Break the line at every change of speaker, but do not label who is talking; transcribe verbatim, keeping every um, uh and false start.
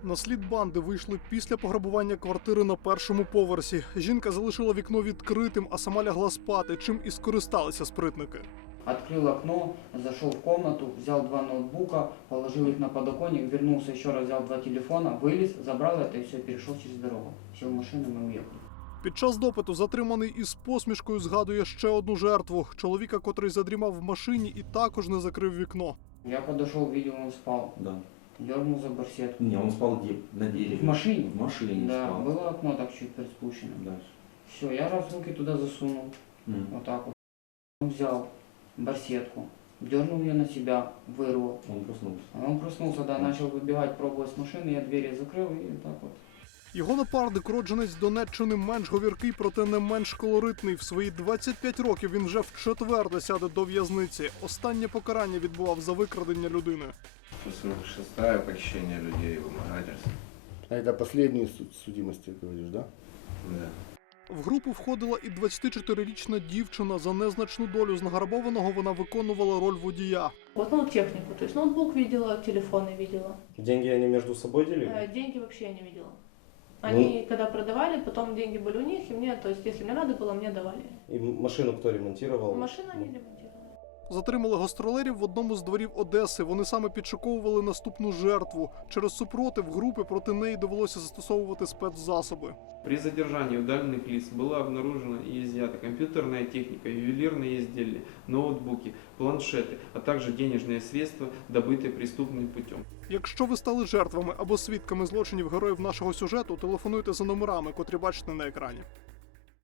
На слід банди вийшли після пограбування квартири на першому поверсі. Жінка залишила вікно відкритим, а сама лягла спати, чим і скористалися спритники.
Открыл окно, зашел в комнату, взял два ноутбука, положил их на подоконник, вернулся еще раз, взял два телефона, вылез, забрал это и все, перешел через дорогу. Сел в машину, мы уехали.
Під час допиту затриманий із посмішкою згадує ще одну жертву – чоловіка, котрий задрімав в машині і також не закрив вікно.
Я подошел, видел, он спал.
Да.
Дернул за барсетку.
Не, он спал где? На дереве.
В машине?
В машине
Да,
спал.
было окно так чуть приспущено.
Дальше.
Все, я раз руки туда засунул,
М.
вот так вот. Он взял барсетку, дернул ее на себя, вырвал.
Он проснулся.
А он проснулся, да, начал выбегать, пробовать с машины, я двери закрыл и так вот.
Його напарник, уродженець Донеччини, менш говіркий, проте не менш колоритний. В свої двадцять п'ять років він вже вчетверте сяде до в'язниці. Останнє покарання відбував за викрадення людини.
сорок шестая похищение людей, вымогательство.
А это последние су- судимости, говоришь, да?
Да.
В групу входила і двадцятичотирирічна дівчина. За незначну долю з награбованого вона виконувала роль водія.
Вот, ну, технику, то есть ноутбук видела, телефоны видела.
Деньги они между собой делили?
Э, Деньги вообще я не видела. Они когда продавали, потом деньги были у них, и мне, то есть если мне надо было, мне давали.
И машину кто ремонтировал?
Машину они ремонтировали.
Затримали гастролерів в одному з дворів Одеси. Вони саме підшуковували наступну жертву. Через супротив групи проти неї довелося застосовувати спецзасоби.
При задержании удаленных лиц была обнаружена и изъята компьютерная техника, ювелирные изделия, ноутбуки, планшеты, а также денежные средства, добытые преступным путем.
Якщо ви стали жертвами або свідками злочинів героїв нашого сюжету, телефонуйте за номерами, котрі бачите на екрані.